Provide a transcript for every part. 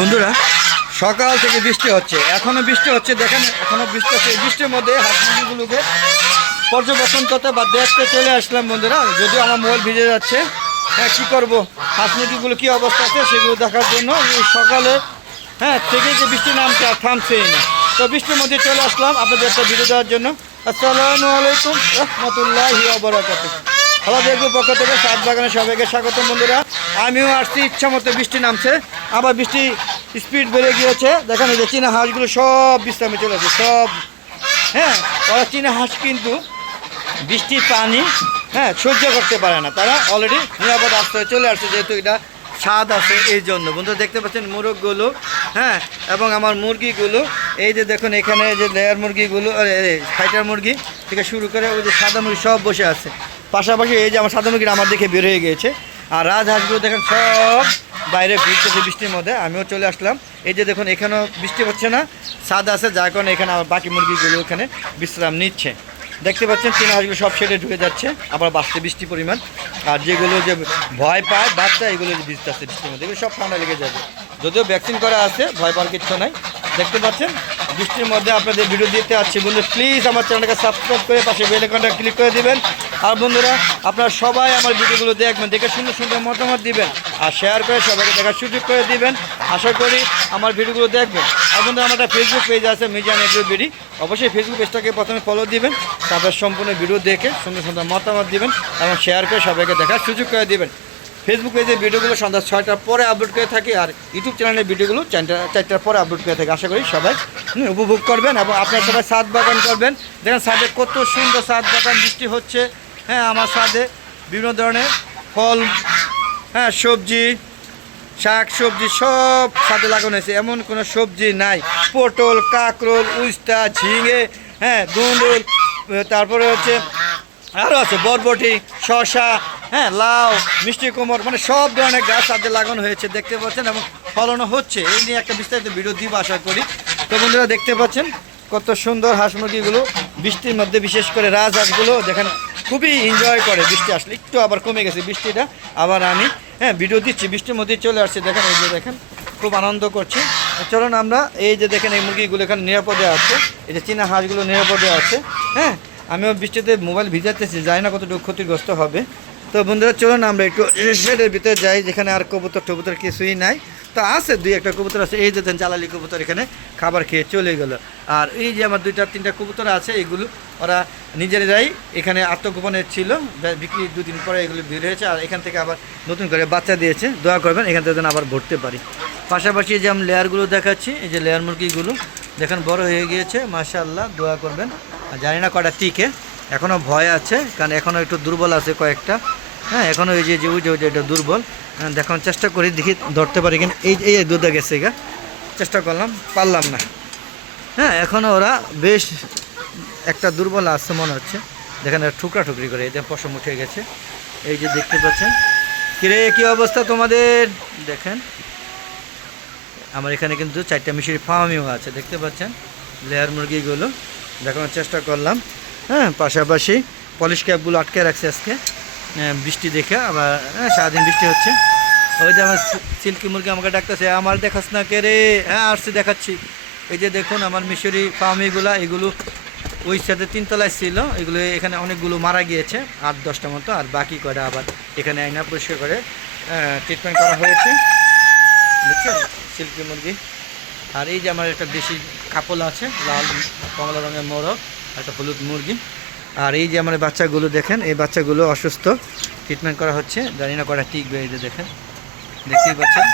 বন্ধুরা, সকাল থেকে বৃষ্টি হচ্ছে, এখনো বৃষ্টি হচ্ছে। দেখেন, এখনো বৃষ্টি হচ্ছে। এই বৃষ্টির মধ্যে হাঁস মুরগিগুলোকে পর্যবেক্ষণ করতে বা দেখতে চলে আসলাম বন্ধুরা। যদিও আমার মোবাইল ভিজে যাচ্ছে, হ্যাঁ কী করবো, হাঁস মুরগিগুলো কী অবস্থা আছে সেগুলো দেখার জন্য। এই সকালে থেকে যে বৃষ্টি নামছে আর থামছেই না, তো বৃষ্টির মধ্যে চলে আসলাম আপনাদের একটা ভিডিও দেওয়ার জন্য। আসসালামু আলাইকুম রহমতুল্লাহি ওয়া বারাকাতুহু। হ্যালো, দেখবো পক্ষ থেকে সাত বাগানে সবাইকে স্বাগতম বন্ধুরা। আমিও আসছি, ইচ্ছা মতো বৃষ্টি নামছে, আবার বৃষ্টি স্পিড বেড়ে গিয়েছে। দেখেন এই যে চীনা হাঁসগুলো সব বিশ্রামে চলে আসে সব। ওরা চীনা হাঁস কিন্তু বৃষ্টির পানি সহ্য করতে পারে না, তারা অলরেডি নিরাপদ আশ্রয়ে চলে আসছে, যেহেতু এটা স্বাদ আছে এই জন্য। বন্ধুরা দেখতে পাচ্ছেন মোরগগুলো, এবং আমার মুরগিগুলো। এই যে দেখুন এখানে যে লেয়ার মুরগিগুলো, ফাইটার মুরগি থেকে শুরু করে ওই যে সাদা মুরগি সব বসে আছে। পাশাপাশি এই যে আমার সাদা মুরগিটা আমার দেখে বের হয়ে গিয়েছে। আর রাজহাঁসগুলো দেখেন সব বাইরে ঘুরতেছে বৃষ্টির মধ্যে, আমিও চলে আসলাম। এই যে দেখুন এখানেও বৃষ্টি হচ্ছে না, ছাদ আছে, যার কারণে এখানে আমার বাকি মুরগিগুলো এখানে বিশ্রাম নিচ্ছে। দেখতে পাচ্ছেন চীনা হাঁসগুলো সব শেডে ঢুকে যাচ্ছে, আবার বাঁচতে বৃষ্টি পরিমাণ। আর যেগুলো যে ভয় পায় বাচ্চা, এগুলো যে ভিজতে আসছে বৃষ্টির মধ্যে, এগুলো সব ঠান্ডা লেগে যাবে। যদিও ভ্যাকসিন করা আছে, ভয় পাওয়ার কিছু নাই। দেখতে পাচ্ছেন বৃষ্টির মধ্যে আপনাদের ভিডিও দিতে আসছি। বন্ধুরা প্লিজ আমার চ্যানেলটাকে সাবস্ক্রাইব করে পাশে বেল আইকনটা ক্লিক করে দিবেন। আর বন্ধুরা আপনারা সবাই আমার ভিডিওগুলো দেখবেন, দেখে সুন্দর সুন্দর মতামত দিবেন আর শেয়ার করে সবাইকে দেখার সুযোগ করে দিবেন। আশা করি আমার ভিডিওগুলো দেখবেন। আর বন্ধুরা আমার একটা ফেসবুক পেজ আছে, মিজান এগ্রো বিডি, অবশ্যই ফেসবুক পেজটাকে প্রথমে ফলো দিবেন, তারপর সম্পূর্ণ ভিডিও দেখে সুন্দর সুন্দর মতামত দিবেন এবং শেয়ার করে সবাইকে দেখার সুযোগ করে দিবেন। ফেসবুক পেজে ভিডিওগুলো সন্ধ্যা 6টার পরে আপলোড করে থাকি, আর ইউটিউব চ্যানেলের ভিডিওগুলো 4টার পরে আপলোড করে থাকি। আশা করি সবাই উপভোগ করবেন এবং আপনারা সবাই ছাদ বাগান করবেন। দেখেন ছাদে কত সুন্দর ছাদ বাগান, বৃষ্টি হচ্ছে। আমার ছাদে বিভিন্ন ধরনের ফল, সবজি, শাক সবজি সব ছাদে লাগানো হয়েছে, এমন কোনো সবজি নাই। পটল, কাঁকরোল, উস্তা, ঝিঙে, দুন্দুল, তারপরে হচ্ছে আরও আছে বরবটি, শসা, লাউ, মিষ্টি কুমড়, মানে সব ধরনের গাছ ছাদে লাগানো হয়েছে দেখতে পাচ্ছেন, এবং ফলনও হচ্ছে। এই নিয়ে একটা বিস্তারিত ভিডিও দিব আশা করি। তো বন্ধুরা দেখতে পাচ্ছেন কত সুন্দর হাঁস মুরগিগুলো বৃষ্টির মধ্যে, বিশেষ করে রাজহাঁসগুলো দেখেন খুবই এনজয় করে। বৃষ্টি আসলে একটু আবার কমে গেছে বৃষ্টিটা, আবার আমি ভিডিও দিচ্ছি, বৃষ্টির মধ্যে চলে আসছে। দেখেন এই যে দেখেন খুব আনন্দ করছি। চলুন আমরা এই যে দেখেন এই মুরগিগুলো এখানে নিরাপদে আছে, এই যে চীনা হাঁসগুলো নিরাপদে আছে। আমিও বৃষ্টিতে মোবাইল ভিজাতেছি, জানি না কতটুকু ক্ষতিগ্রস্ত হবে। তো বন্ধুরা চলুন আমরা একটু শেডের ভিতরে যাই, যেখানে আর কবুতর টবুতর কিছুই নাই। তো আছে দুই একটা কবুতর আছে, এই যে জ্বালালি কবুতর এখানে খাবার খেয়ে চলে গেল। আর এই যে আমার 2-3টা কবুতর আছে, এগুলো ওরা নিজেরাই এখানে আত্মগোপনে ছিল, বিক্রি 2 দিন পরে এগুলো বের হয়েছে। আর এখান থেকে আবার নতুন করে বাচ্চা দিয়েছে, দোয়া করবেন এখান থেকে যেন আবার ভরতে পারি। পাশাপাশি যে আমি লেয়ারগুলো দেখাচ্ছি, এই যে লেয়ার মুরগিগুলো দেখেন বড় হয়ে গিয়েছে মাশাআল্লাহ, দোয়া করবেন। জানি না কটা টিকে, এখনও ভয় আছে, কারণ এখনও একটু দুর্বল আছে কয়েকটা। এখনও এই যে এটা দুর্বল, দেখানোর চেষ্টা করি, দেখি ধরতে পারি কিনা। এই দুধে গেছে গা, চেষ্টা করলাম, পারলাম না। এখনও ওরা বেশ একটা দুর্বল আছে মনে হচ্ছে। দেখেন ঠুকরা ঠুকরি করে, এদের পশম উঠে গেছে। এই যে দেখতে পাচ্ছেন। কিরে কী অবস্থা তোমাদের? দেখেন আমার এখানে কিন্তু 4টা মিশরি ফার্মিও আছে, দেখতে পাচ্ছেন লেয়ার মুরগিগুলো দেখানোর চেষ্টা করলাম। পাশাপাশি পলিশ ক্যাপগুলো আটকে রাখছে আজকে বৃষ্টি দেখে, আবার সারাদিন বৃষ্টি হচ্ছে। ওই যে আমার সিল্কি মুরগি আমাকে ডাকতেছে, আমার দেখাস না কে রে? আসছি, দেখাচ্ছি। এই যে দেখুন আমার মিশরি ফার্মিগুলা, এগুলো ওই সাথে 3 তলায় ছিল, এগুলো এখানে অনেকগুলো মারা গিয়েছে, 8-10টা মতো। আর বাকি কয়টা আবার এখানে আইনা পরিষ্কার করে ট্রিটমেন্ট করা হয়েছে, বুঝছেন, সিল্কি মুরগি। আর এই যে আমার একটা দেশি কাপল আছে, লাল কমলা রঙের মোরগ, একটা হলুদ মুরগি। আর এই যে আমার বাচ্চাগুলো দেখেন, এই বাচ্চাগুলো অসুস্থ, ট্রিটমেন্ট করা হচ্ছে, জানি না কটা টিকবে। এই যে দেখেন, দেখতেই পাচ্ছেন।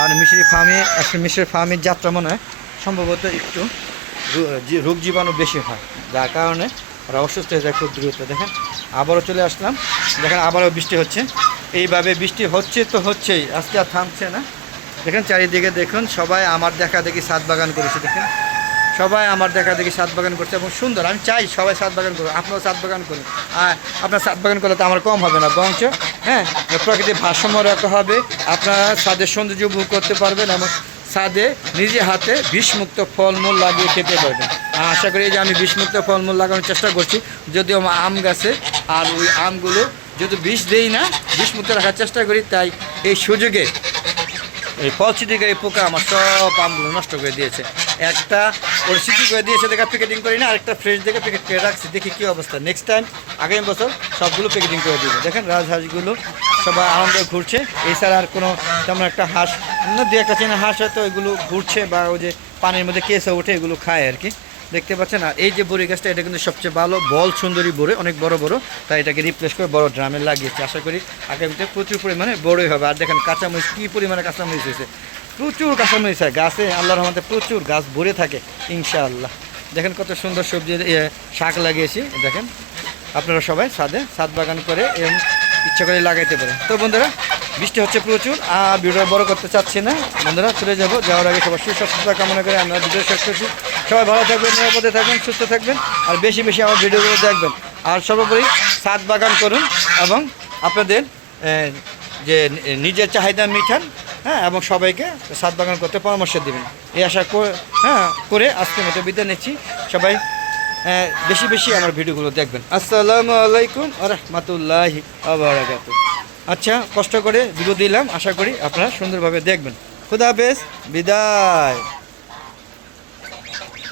আর মিশরি ফার্মে আসলে মিশরি ফার্মের যাত্রা মনে হয় সম্ভবত একটু রোগ জীবাণু বেশি হয়, যার কারণে ওরা অসুস্থ হয়ে যায় খুব দ্রুত। দেখেন আবারও চলে আসলাম, দেখেন আবারও বৃষ্টি হচ্ছে। এইভাবে বৃষ্টি হচ্ছে তো হচ্ছেই, আজকে আর থামছে না। দেখেন চারিদিকে দেখুন, সবাই আমার দেখা দেখি ছাদ বাগান করেছে। দেখেন সবাই আমার দেখা দেখি ছাদ বাগান করছে এবং সুন্দর। আমি চাই সবাই ছাদ বাগান করুন, আপনারাও ছাদ বাগান করুন। আর আপনার ছাদ বাগান করলে তো আমার কম হবে না, বরঞ্চ প্রকৃতির ভারসাম্য রাখা হবে। আপনারা ছাদের সৌন্দর্য উপভোগ করতে পারবেন এবং ছাদে নিজে হাতে বিষমুক্ত ফলমূল লাগিয়ে খেতে পারবেন। আশা করি যে আমি বিষমুক্ত ফলমূল লাগানোর চেষ্টা করছি, যদিও আমার আম গাছে, আর ওই আমগুলো যদি বিষ দেই না, বিষমুক্ত রাখার চেষ্টা করি। তাই এই সুযোগে এই ফল ছিটিকারি পোকা আমার সব আমগুলো নষ্ট করে দিয়েছে। একটা ওর সিটি করে দিয়েছে দেখে প্যাকেটিং করি না, আরেকটা ফ্রেশ দেখে প্যাকেট করে রাখছি, দেখি কী অবস্থা। নেক্সট টাইম আগামী বছর সবগুলো প্যাকেটিং করে দিব। দেখেন রাজহাঁসগুলো সবাই আনন্দে ঘুরছে, এছাড়া আর কোনো তেমন একটা হাঁস না, দু একটা চেনা হাঁস হয়তো এগুলো ঘুরছে বা ওই যে পানির মধ্যে কেসে ওঠে এগুলো খায় আর কি, দেখতে পাচ্ছেন। আর এই যে বড়ি গাছটা এটা কিন্তু সবচেয়ে ভালো বল সুন্দরী বড়ি, অনেক বড় বড়, তাই এটাকে রিপ্লেস করে বড় ড্রামে লাগিয়েছে। আশা করি আগামীতে প্রচুর পরিমাণে বড়ই হবে। আর দেখেন কাঁচামরিচ কী পরিমাণে কাঁচামরিচ হয়েছে, প্রচুর কাঁচামরিচ হয় গাছে, আল্লাহর রহমতে প্রচুর গাছ ভরে থাকে ইনশাআল্লাহ। দেখেন কত সুন্দর সবজির শাক লাগিয়েছি, দেখেন আপনারা সবাই ছাদ বাগান করে এবং ইচ্ছা করে লাগাইতে পারে। তো বন্ধুরা বৃষ্টি হচ্ছে প্রচুর, আর ভিডিও বড় করতে চাচ্ছি না বন্ধুরা, চলে যাবো। যাওয়ার আগে সবার সুস্বাস্থ্যতা কামনা করে আমরা ভিডিও শেষ করছি। সবাই ভালো থাকবেন, নিরাপদে থাকবেন, সুস্থ থাকবেন, আর বেশি বেশি আমার ভিডিওগুলো দেখবেন। আর সর্বোপরি ছাদ বাগান করুন এবং আপনাদের যে নিজের চাহিদা মিটান, হ্যাঁ, এবং সবাইকে ছাদ বাগান করতে পরামর্শ দেবেন, এই আশা করে আজকের মতো বিদায় নিচ্ছি। সবাই বেশি বেশি আমার ভিডিওগুলো দেখবেন। আসসালামু আলাইকুম ওয়া রাহমাতুল্লাহি ওয়া বারাকাতুহু। আচ্ছা, কষ্ট করে ভিডিও দিলাম, আশা করি আপনারা সুন্দরভাবে দেখবেন। খুদা হাফেজ, বিদায়।